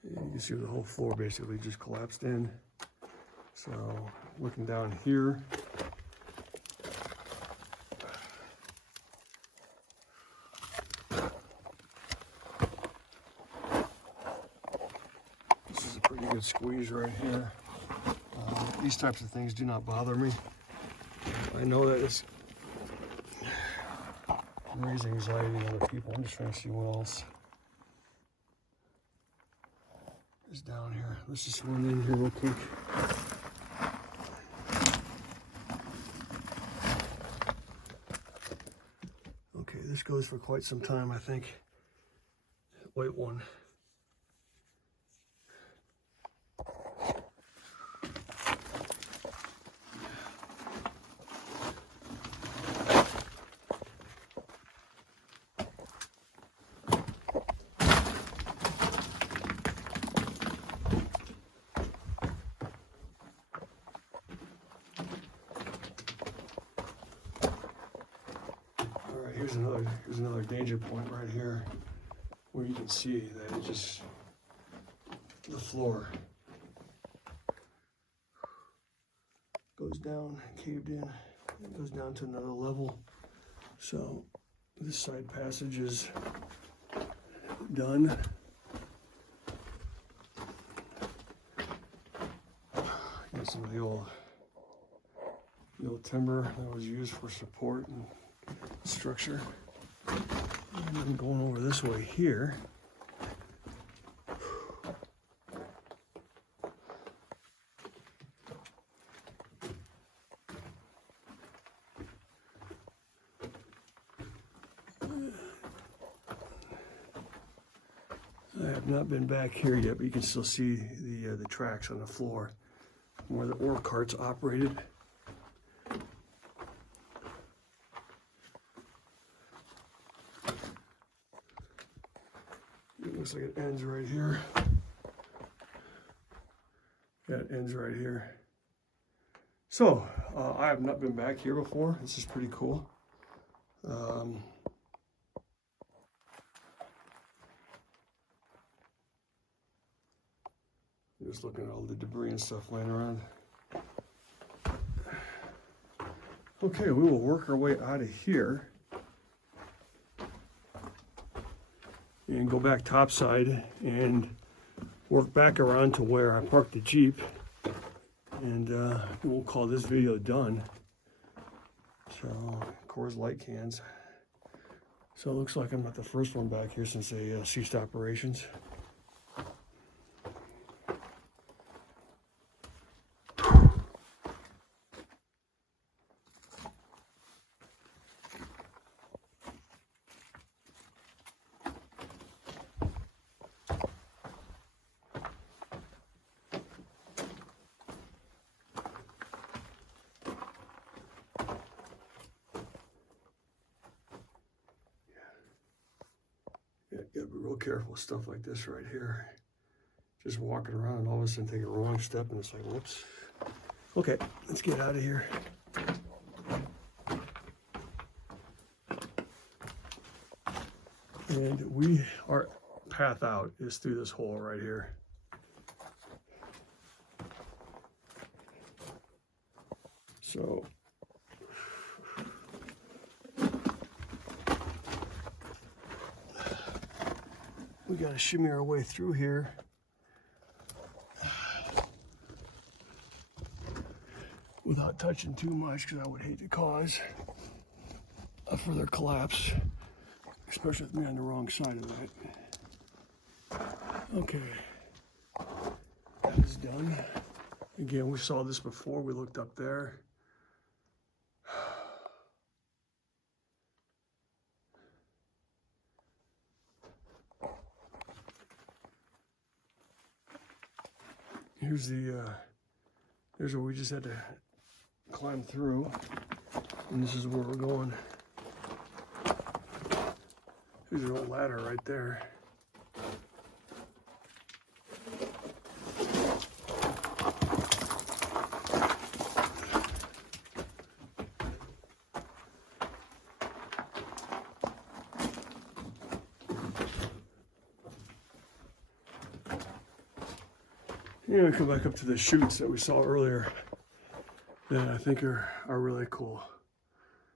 And you can see the whole floor basically just collapsed in. So looking down here, this is a pretty good squeeze right here. These types of things do not bother me. I know that it's raising anxiety in other people. I'm just trying to see what else is down here. Let's just run in here real quick. Okay, this goes for quite some time, I think. White one. Here's another danger point right here, where you can see that it just, the floor goes down, caved in, it goes down to another level. So this side passage is done. Got some of the old timber that was used for support and structure. And I'm going over this way here. I have not been back here yet, but you can still see the tracks on the floor where the ore carts operated. It looks like it ends right here. Yeah, it ends right here. So, I have not been back here before. This is pretty cool. Just looking at all the debris and stuff laying around. Okay, we will work our way out of here and go back topside and work back around to where I parked the Jeep, and we'll call this video done. So, Coors Light cans. So it looks like I'm not the first one back here since they ceased operations. Yeah, gotta be real careful with stuff like this right here. Just walking around and all of a sudden take a wrong step and it's like, whoops. Okay, let's get out of here. And our path out is through this hole right here. So we got to shimmy our way through here. Without touching too much, because I would hate to cause a further collapse, especially with me on the wrong side of that. Okay, that is done. Again, we saw this before. We looked up there. Here's where we just had to climb through, and this is where we're going. There's an old ladder right there. Yeah, we come back up to the chutes that we saw earlier that I think are really cool,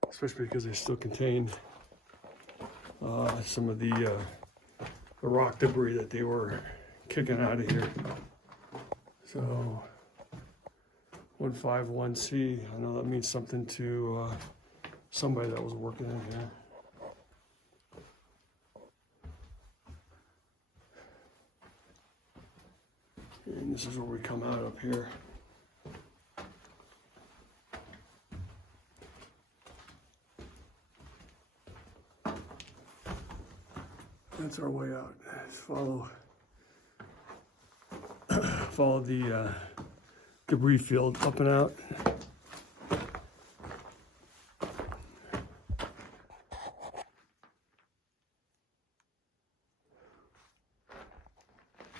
especially because they still contain some of the rock debris that they were kicking out of here. So 151C, I know that means something to somebody that was working in here. This is where we come out up here. That's our way out. Just follow the debris field up and out.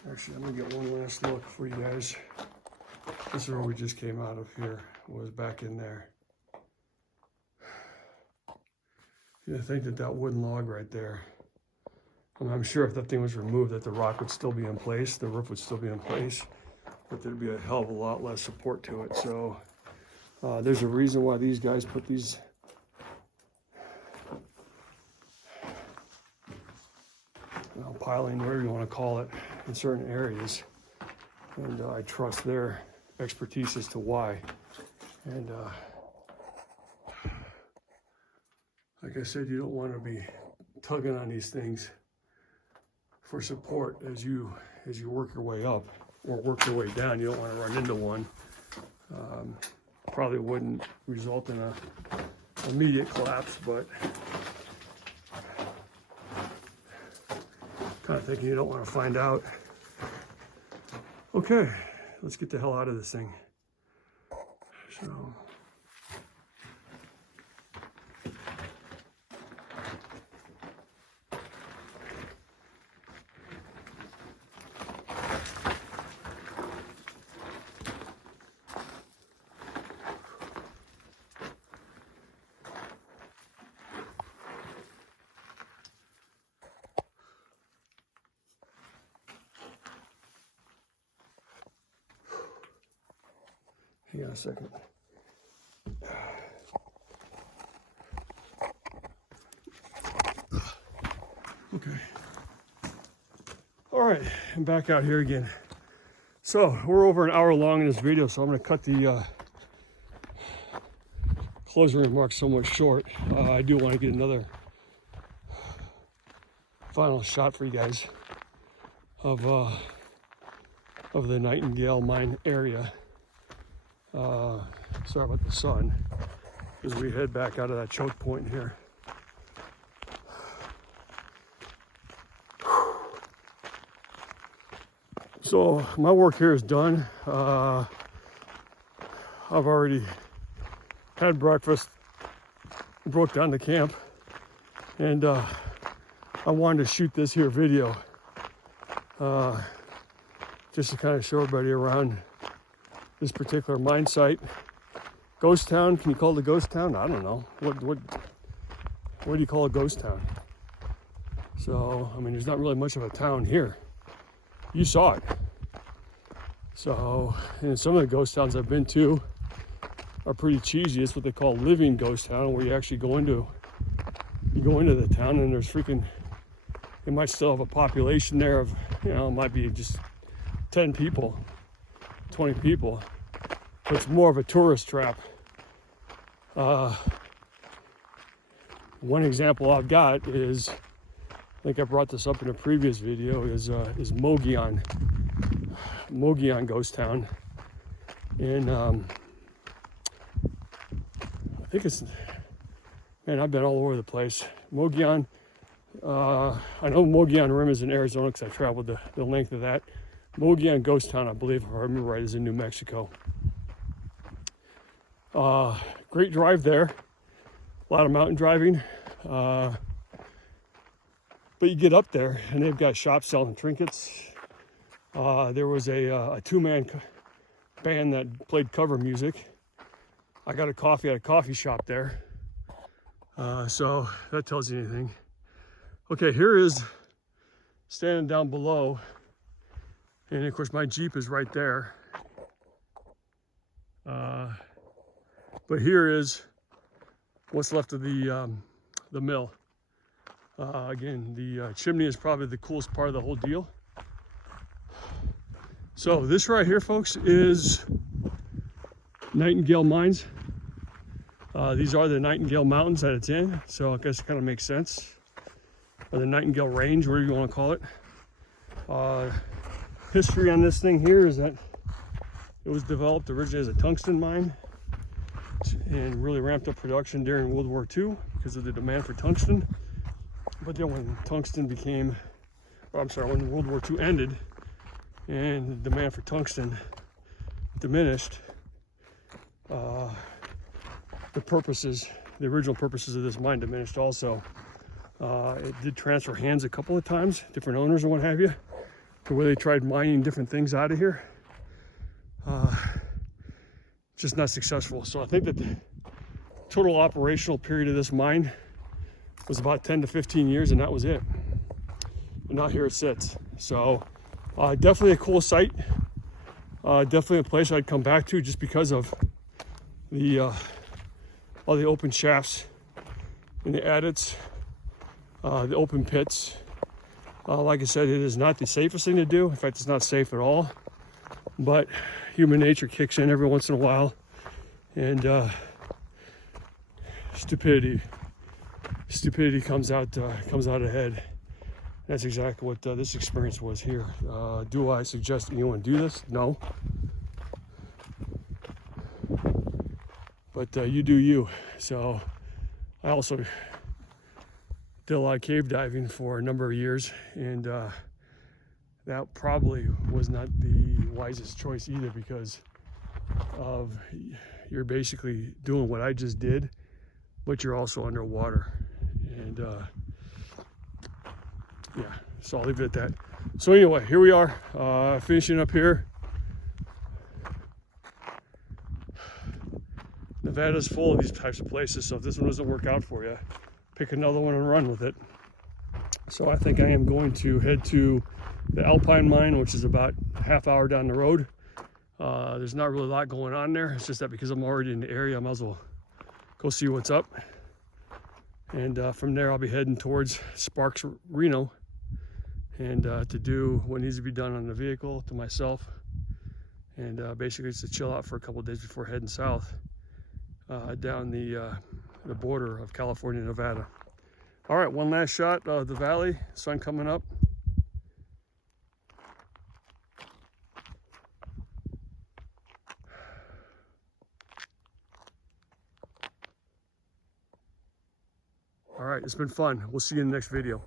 Actually, I'm gonna get one last look for you guys. This is where we just came out of here, was back in there. You think that wooden log right there, I'm sure if that thing was removed that the rock would still be in place, the roof would still be in place, but there'd be a hell of a lot less support to it. So there's a reason why these guys put these piling, whatever you want to call it, in certain areas. And I trust their expertise as to why. And like I said, you don't want to be tugging on these things for support as you work your way up or work your way down. You don't want to run into one. Probably wouldn't result in a immediate collapse, but kind of thinking you don't want to find out. Okay, let's get the hell out of this thing. So. Hang on a second. Okay. All right, I'm back out here again. So we're over an hour long in this video, so I'm going to cut the closing remarks somewhat short. I do want to get another final shot for you guys of the Nightingale Mine area. Sorry about the sun, as we head back out of that choke point here. So my work here is done. I've already had breakfast, broke down the camp, and I wanted to shoot this here video just to kind of show everybody around this particular mine site. Ghost town, can you call it a ghost town? I don't know. What do you call a ghost town? So, I mean, there's not really much of a town here. You saw it. So, and some of the ghost towns I've been to are pretty cheesy. It's what they call living ghost town, where you actually go into the town and there's freaking, it might still have a population there of, you know, it might be just 10 people, 20 people, but it's more of a tourist trap. One example I've got is, I think I brought this up in a previous video, is Mogollon Ghost Town. And I think it's, man, I've been all over the place. Mogollon, I know Mogollon Rim is in Arizona because I traveled the length of that. Mogollon Ghost Town, I believe, if I remember right, is in New Mexico. Great drive there. A lot of mountain driving. But you get up there and they've got shops selling trinkets. There was a two-man band that played cover music. I got a coffee at a coffee shop there. So that tells you anything. Okay, here is standing down below. And of course my Jeep is right there. But here is what's left of the mill. Again, the chimney is probably the coolest part of the whole deal. So this right here, folks, is Nightingale Mines. These are the Nightingale Mountains that it's in, so I guess it kind of makes sense. Or the Nightingale Range, whatever you want to call it. History on this thing here is that It was developed originally as a tungsten mine and really ramped up production during World War II because of the demand for tungsten. But then when when World War II ended and the demand for tungsten diminished, the original purposes of this mine diminished also. It did transfer hands a couple of times, different owners and what have you, to where they tried mining different things out of here. Just not successful. So I think that the total operational period of this mine was about 10 to 15 years, and that was it. And now here it sits. So definitely a cool site. Definitely a place I'd come back to just because of the all the open shafts and the adits, the open pits. Like I said, it is not the safest thing to do. In fact, it's not safe at all. But human nature kicks in every once in a while, and stupidity comes out ahead. That's exactly what this experience was here. Do I suggest anyone do this? No. But you do you. So I also did a lot of cave diving for a number of years, and that probably was not the wisest choice either, because of you're basically doing what I just did, but you're also underwater. And yeah, so I'll leave it at that. So anyway, here we are, finishing up here. Nevada's full of these types of places, so if this one doesn't work out for you, pick another one and run with it. So I think I am going to head to the Alpine Mine, which is about a half hour down the road. There's not really a lot going on there. It's just that because I'm already in the area, I might as well go see what's up. And from there, I'll be heading towards Sparks, Reno, and to do what needs to be done on the vehicle to myself. And basically it's to chill out for a couple of days before heading south down the border of California and Nevada. All right, one last shot of the valley, sun coming up. All right, it's been fun. We'll see you in the next video.